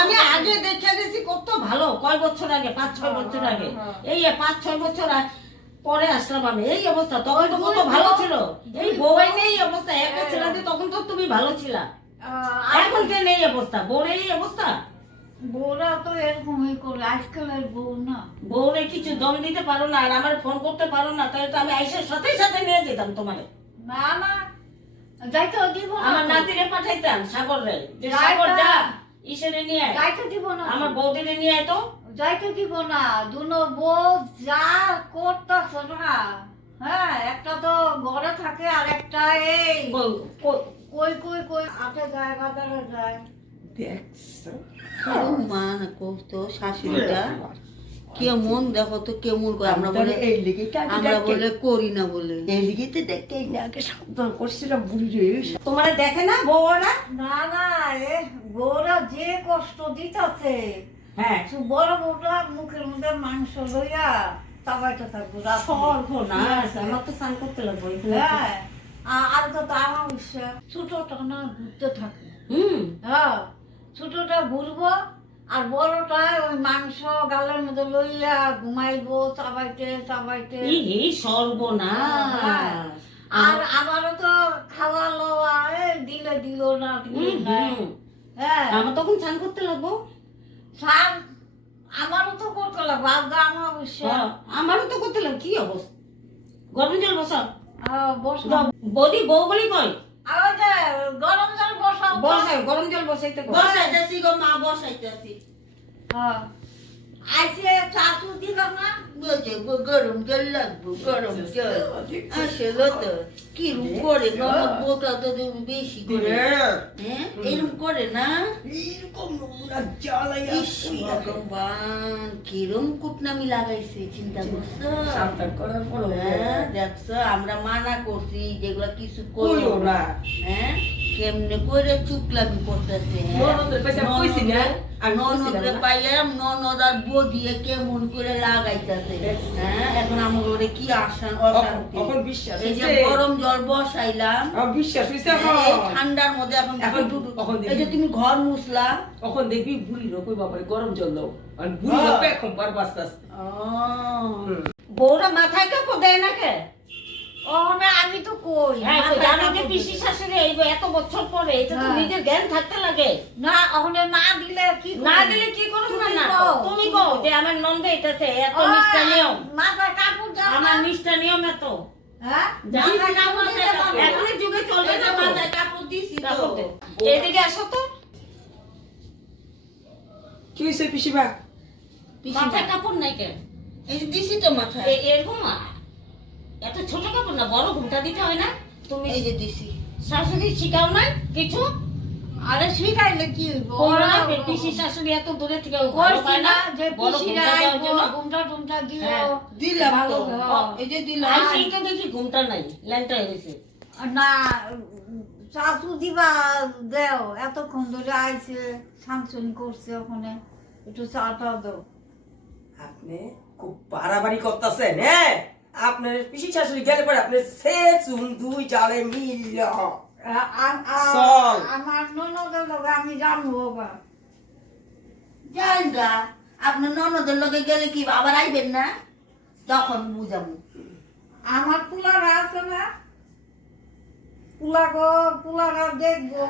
আমি আগে দেখে গেছি কত ভালো, কয় বছর আগে, 5-6 বছর আগে, এই 5-6 বছর পরে আসলাম আমি। এই অবস্থা তখন তো কত ভালো ছিল, এই বউই নেই অবস্থা, একা ছিল যে তখন তো তুমি ভালো ছিলা, এখন কেন এই অবস্থা, বউর এই অবস্থা? বউরা তো এরকমই করে, আজকালের বউ না। বউরে কিছু দম দিতে পারো না, আর আমার ফোন করতে পারো না, তাহলে তো আমি আইসার সাথে সাথে নিয়ে যেতাম তোমারে। না না, যাইতে দিব না, আমার নাতিরে পাঠাইতাম সাগরে, যে সাগর যা ইসেরে নিয়ে আয়, যাইতে দিব না, আমার বৌদিরে নিয়ে আয় তো। যাইতে দিব না। দুনো বউ যা করতেছ না, হ্যাঁ, একটা তো ঘরে থাকে আর একটা এই কই কই কই আটে যায়, বাজারে যায়। দেখছো মা না কত শাশুড়িটা কেমন, দেখো তো কেমন করে, আমরা বলে এই লিগে আমরা বলে করি না বলে, এই লিগে তো দেখতে আগে সাবধান করছিলাম বুড়ি রে। তোমারে দেখে না বউরা? না না, এ বউরা যে কষ্ট দিতেছে, হ্যাঁ, বড় বউটা মুখের মধ্যে মাংস লইয়া চাবাইতে থাকবো সর্বনাশ, আমার তো স্নান করতে লাগবে। হ্যাঁ, আর তো আমার বিশ্বাস ছোটটা না ঘুরতে থাকে। হুম, হ্যাঁ, ছোটটা ঘুরবো আর বড়টা ওই মাংস গালের মধ্যে লইয়া ঘুমাইবো চাবাইতে চাবাইতে। এই সর্বনাশ। আর আমারও তো খাওয়া লওয়া দিলে দিল না, দিলে নাই। হ্যাঁ, আমার তখন স্নান করতে লাগবো। স্নান আমারও তো করতে লাগবে, আজকে আমার বিশ্বাস। আমারও তো করতে লাগবে, কি অবস্থা, গরম জল বসাও। বসলাম বৌদি বউ বলি কই, আর ওই যে গরম জল বসাও তো। বসাই, গরম জল বসাইতে কও। বসাইতেছি গো মা, বসাইতেছি। হ্যাঁ, আইসে চাচু দিল না। বলছে গরম জল লাগবো, গরম জল আসলে তো কিরম করে ননদ বউটা তো বেশি করে, হ্যাঁ এরম করে না। এরকম না জ্বালাইয়া ইস ভগবান, কিরম কুটনামি লাগাইছে, চিন্তা করছো? সাবধান করার পর হ্যাঁ দেখছো, আমরা মানা করছি যেগুলা কিছু কইও কইও না। না, হ্যাঁ কেমনে কইরে চুকলামি করতেছে। ননদের পয়সা কইছি না, আমি ননদরে পাইলাম, ননদ আর বদিয়ে কেমন করে লাগাইতেছে, হ্যাঁ এখন আমাকে কি অশান্তি। এখন বিশ্বাস এই যে হইছে? গরম জল বসাইলাম, আমার বিশ্বাস হইছে হ্যাঁ, এই এখন। ঠান্ডার মধ্যে এখন এখন এই যে তুমি ঘর মুছলা, এখন দেখবি বুড়ি রকম বাবারে গরম জল দাও, আর বুড়ি রকম এখন বার বাস্তে আস্তে। বউরা মাথায় কাপড় দেয় না কে? ওখানে আমি তো কই হ্যাঁ, মাথায় জানো যে কাপড় পিসি দিতে। শাশুড়ি এই এত বছর পরে, এটা তো হ্যাঁ। নিজের জ্ঞান থাকতে লাগে। না ওখানে না দিলে কি না করবো? দিলে কি করব তুমি না, কও, তুমি তুমি কও কও। যে আমার নন্দে এটাছে এত ওই, নিষ্ঠা নিয়ম, মাথায় কাপড় দাও আমার না। নিষ্ঠা নিয়ম এত। হ্যাঁ, যা মাথায় কাপড় দিতে পারবো। এখনই যুগে চলবে না, মাথায় কাপড় দিছি তো। কাপড় দে। এদিকে আসো তো, কি হয়েছে পিসিমা? মাথায় কাপড় নাই কেন? এই যে দিছি তো মাথায়, এরকম এত ছোট কাপড় না, বড় ঘুমটা দিতে হয় না? তুমি এই যে দিছি। শাশুড়ি শিখাও না কিছু? আরে শিখাইলে কি হইবো? ওরা ওরা পিসি শাশুড়ি এত দূরে থেকে ঘর কইছি পায় না না যে বড় পিসিরা ঘুমটা দেওয়ার আইবো, জন্য? ঘুমটা টুমটা দিও। হ্যাঁ। দিলাম ভালো তো, ঘর। এই যে দিলাম। আর সেইটা দেখি ঘুমটা নাই, ল্যাংটা হয়ে গেছে। না চাচু দিবা দেও, এতক্ষণ ধরে আইছে সাংসন করছে, ওখানে একটু চাটা দাও। আপনি খুব বাড়াবাড়ি করতেছেন, হ্যাঁ? আপনার পিসি শাশুড়ি গেলে পরে আপনি সে চুন দুই জালে মিল। চল। আমার ননদের লোক আমি জানবো বাবা। জান গা, আপনার ননদের লগে গেলে কি আবার আইবেন না? তখন বুঝাবো। আমার পুলারা আছে না, পুলারা দেখবো।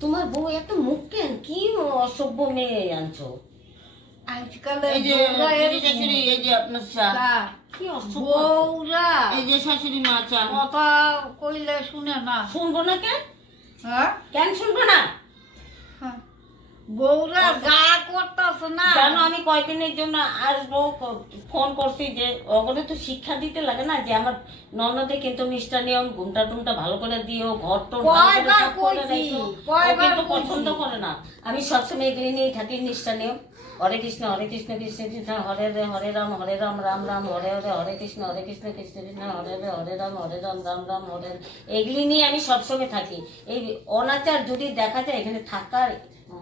তোমার বউ এত মুখ কেন, কি অসভ্য মেয়ে আনছো? আজকালে এই যে বউরা পিসি এরকম। শাশুড়ি, এই যে আপনার চা। চা। কি অসভ্য আনছো? বউরা এই যে শাশুড়ি মা চা। কথা কইলে শুনে না। শুনবো না কেন? হ্যাঁ, কেন শুনবো না? বউরা যা করতেছে না। জানো আমি কয়দিনের জন্য আসবো, ফোন করছি যে ওগুলো তো শিক্ষা দিতে লাগে না, যে আমার ননদে কিন্তু নিষ্ঠা নিয়ম, ঘুমটা টুমটা ভালো করে দিও, ঘর টোর ভালো করে কয়বার সব করে কইছি, রাখো। ও কয়বার কিন্তু কইছি। পছন্দ করে না। আমি সবসময় এগুলি নিয়েই থাকি, নিষ্ঠা নিয়ম। হরে কৃষ্ণ কৃষ্ণ কৃষ্ণ হরে রাম রাম রাম হরে কৃষ্ণ কৃষ্ণ কৃষ্ণ হরে রাম রাম রাম হরে। এগুলি নিয়ে আমি সবসময় থাকি। এই অনাচার যদি দেখা যায়, এখানে থাকার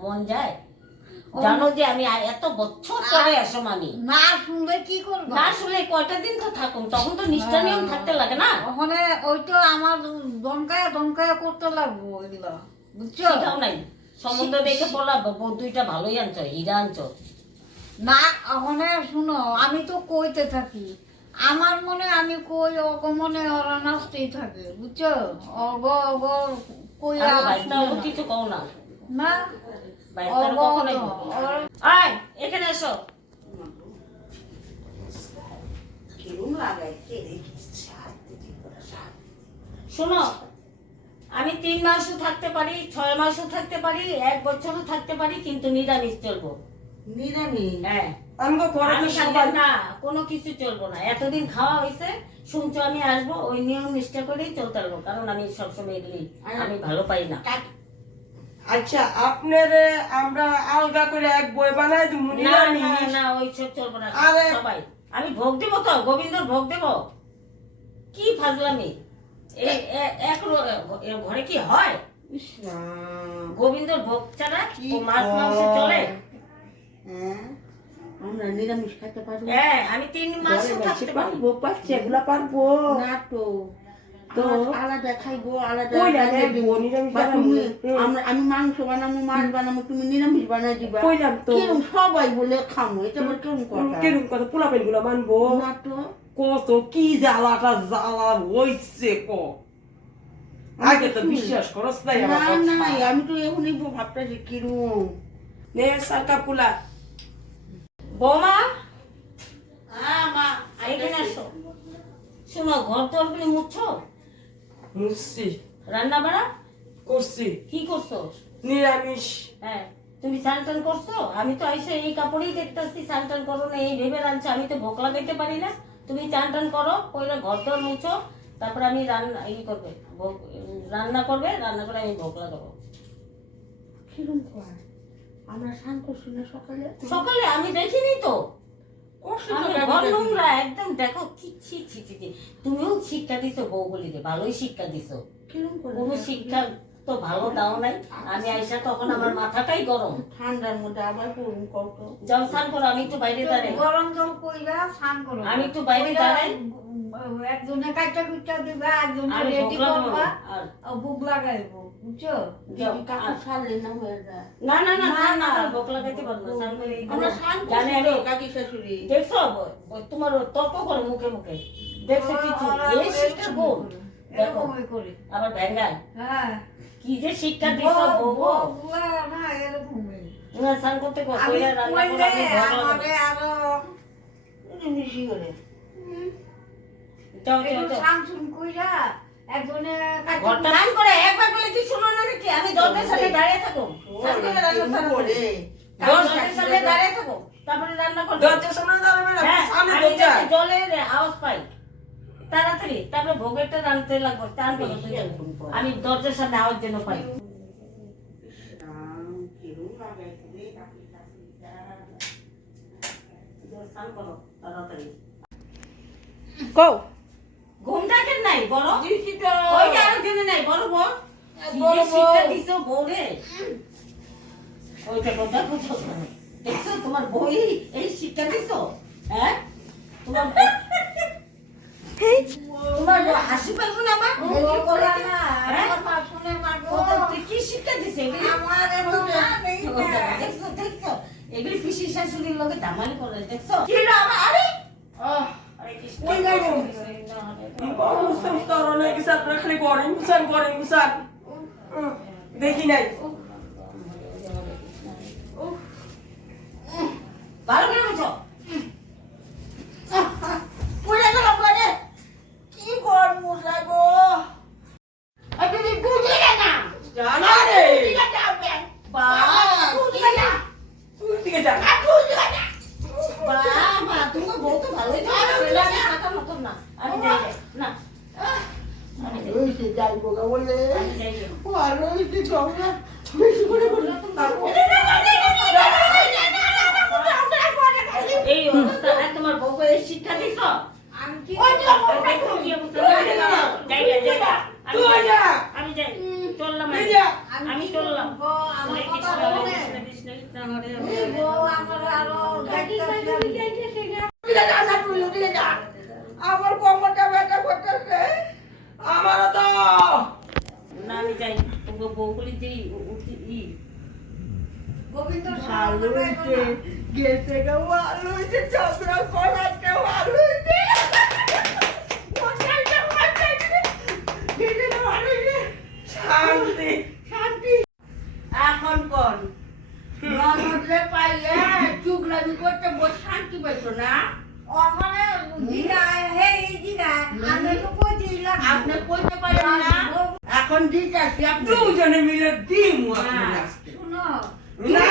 মন যায়? জানো যে আমি এত বছর পরে আসলাম, আমি না শুনলে কি করবো? না শুনলে কয়টা দিন তো থাকুন, তখন তো নিষ্ঠা নিয়ম থাকতে লাগে না? ওখানে ওই তো আমার দমকায়া দমকায়া করতে লাগবো এগুলো, বুঝছো? শিখাও নাই, সম্বন্ধ দেখে বললাম বউ দুইটা ভালোই আনছো, হীরা আনছো। না ওখানে শুনো, আমি তো কইতে থাকি, আমার মনে আমি কই, অগ মনে ওরা নাচতেই থাকে, বুঝছো? অগ অগ কইয়া আমি ভাইস্তা ওকে কিছু কও না, না ভাইস্তার অগ কখনোই বলো না। আয় এখানে এসো। কিরম লাগাইছে শোনো, আমি 3 মাসও থাকতে পারি, 6 মাসও থাকতে পারি, 1 বছরও থাকতে পারি, কিন্তু নিরামিষ চলবো। নিরামিষ। হ্যাঁ, আমি তো ঘরে আমি তো সাথে সবাই না কোনো কিছু চলবো না। এতদিন খাওয়া হয়েছে, শুনছো আমি আসবো, ওই নিয়ম নিষ্ঠা করেই চলতে পারবো, কারণ আমি সবসময় এগুলি আমি ভালো পাই না। আচ্ছা আপনার আমরা আলগা করে এক বই বানাই দিব না নিরামিষ। না না ওইসব চলবো না আরে। সবাই। আমি ভোগ দেবো তো, গোবিন্দর ভোগ দেবো। কি ফাজলামি, এই ঘরে কি হয়? ইস রাম, গোবিন্দর ভোগ ছাড়া কি ও মাছ মাংস কয়? চলে? হ্যাঁ, আমরা নিরামিষ খাইতে পারবো হ্যাঁ, আমি 3 মাসও থাকতে পারি। পারছি এগুলা পারবো না তো। তো? আলাদা খাইবো, আলাদা কইলা রান্না নেবো, দিব। নিরামিষ বা বানাবো। তুমি হুম। আমি মাংস বানাবো, মাছ বানাবো, তুমি নিরামিষ বানাই দিবা। কইলাম তো। কিরম সবাই বলে খামো, এটা আবার কেমন কথা? কেরম কথা পোলাপেন গুলা মানবো না তো। কত কি জ্বালাটা জ্বালা হইছে ক আগে তো বিশ্বাস করস নাই না আমার না, কথা। আমি তো এখনই ভাবতেছি কিরম। নে সারকা পোলা বৌমা হ্যাঁ মা, এখানে আসো। শোনো, ঘর তোরগুলি মুছছো, মুসি রান্না বাড়া করছি কি করছো? নিরামিষ। হ্যাঁ, তুমি স্নান টান করছো? আমি তো এসে এই কাপড়েই দেখতেছি স্নান টান করো না, এই ভেবে রাঁধছো। আমি তো ভোগ লাগাইতে পারি না। তুমি স্নান টান করো, কইলে ঘর তোর মুছো, তারপরে আমি রান্না করবে, রান্না করে আমি ভোগ লাগাবো। কিরম কয়? আমরা স্নান করছি না সকালে? সকালে আমি দেখিনি তো। করছি তো আমি কাকি ঘর কাকি। নোংরা একদম, দেখো কি ছি ছি ছি ছি। তুমিও শিক্ষা দিছো বউগুলিকে, ভালোই শিক্ষা দিছো। কিরম করে? কোনো শিক্ষা তো ভালো দাও নাই। আমি আইসা তখন আমার মাথাটাই গরম। ঠান্ডার মধ্যে আবার করুন কত? যাও স্নান করো, আমি একটু বাইরে দাঁড়াই। গরম জল কইরা স্নান করো। আমি একটু বাইরে কইরা, দাঁড়াই। একজনে কাইটা কুইটা দিবা, একজনে আমি রেডি ভোগ লাগাবো। করবা, আর আর বুক লাগাইবো, বুঝছো? যাও। দিদি কাকু ছাড়লে না হয়ে যায়। না না না, না, স্নান না না। করে ভোগ লাগাইতে পারবো না। স্নান করে আমরা স্নান জানি করছি আমি। তো কাকি শাশুড়ি। দেখছো ওই তোমার তর্ক করে মুখে মুখে, দেখছো কিছু? ওরা এই শিক্ষা বোন, দেখো এরকমই করে। আবার ভেঙ্গায়। হ্যাঁ, কি যে শিক্ষা দিছো বউ। বউগুলা না এরকমই। না, স্নান করতে কো, আমি কইরা রান্না করে কইলে আমি ভোগ লাগাবো। আমারে আরো বেশি করে। যাও যাও একটু যাও। সামসুম কইরা, একজনে কাইটা ঘরটা স্নান করে একবার বলে কি শুনো না নাকি? আমি দরজার সামনে দাঁড়িয়ে থাকো, স্নান করে রান্না কিরম তাড়াতাড়ি। করে? দরজার সামনে দাঁড়িয়ে থাকো, তারপরে রান্না করবে। দরজার সামনে দাঁড়াবে না হ্যাঁ, সামনে আমি দরজা। যাতে জলের আওয়াজ পাই তাড়াতাড়ি, তারপরে ভোগেরটা রাঁধতে লাগবো। স্নান করো দুজন। আমি দরজার সামনে আওয়াজ যেন পাই। রাম, কিরম লাগাইছে রে কাকি শাশুড়িটা। স্নান করো তাড়াতাড়ি। কও ঘুম থাকেন নাই বড়? দিছি তো। ওই যে আরেকজনে নাই বড় বউ। কি বড় যে বউ। শিক্ষা দিছো বউরে। ওইটা কথা বুঝছো? দেখছো তোমার বই এই শিক্ষা দিছো? হ্যাঁ, তোমার তোমার হাসি পাইবো না আমার? বউগুলা না, হ্যাঁ? কথা শুনে মাগো। তুই কি শিক্ষা দিছে এগুলি? আমার এত না নেই না। দেখছো দেখছো এগুলি পিসি শাশুড়ির লোকে দামালি করে, দেখছো? কি হলো আমার? আরে আরে কৃষ্ণ, ওই গেল। কৃষ্ণ, হরে মুসতাম তরনে কিছু আপনারা খালি গরম মুসান দেখি নাই ভালো করে বুঝো। পড়ে গেল করে। কি গরম মশাই গো। আপনি বুঝে না। জানা রে বুঝে যাবেন। বাবা, বুঝে না। তুই দিকে যা বুঝে না। বাবা, তোমার বউ তো ভালোই তো। আমি থাকার মতন না। আমি যাই যাই। না, আমি যাই। ওই যে যাইবো গা বলে। আমি যাই যাই। ও আর ওই যে ঝগড়া বেশি করে বলে। এই অবস্থা তোমার বউকে এই শিক্ষা দিছ? আমি কি দেখো কি অবস্থা। যাই যাই যাই। আমি যাই। আমি যাই। চললাম আমি। আমি চললাম। আমার হরে কথা কৃষ্ণ, হরে বলে। কৃষ্ণ, কৃষ্ণ কৃষ্ণ, হরে হরে। এই বউ আমার আরো আমার কোমরটা ব্যথা করতেছে। আমারও তো না, আমি যাই। তোমার বউগুলি যে গোবিন্দ ভালো হয়েছে গেছে গো ভালো হয়েছে ঝগড়া করাটা ভালো হয়েছে শান্তি শান্তি এখন কোন ননদরে পাইয়া চুগলামি করতে বস শান্তি পাইছো না ওখানে জিগায় হে জিগায় আমি তো কই দিলাম আপনি কইতে পারেন না এখন দিতেছি আপনি দুজনে মিলে দিমু আপনার আজকে শুনো না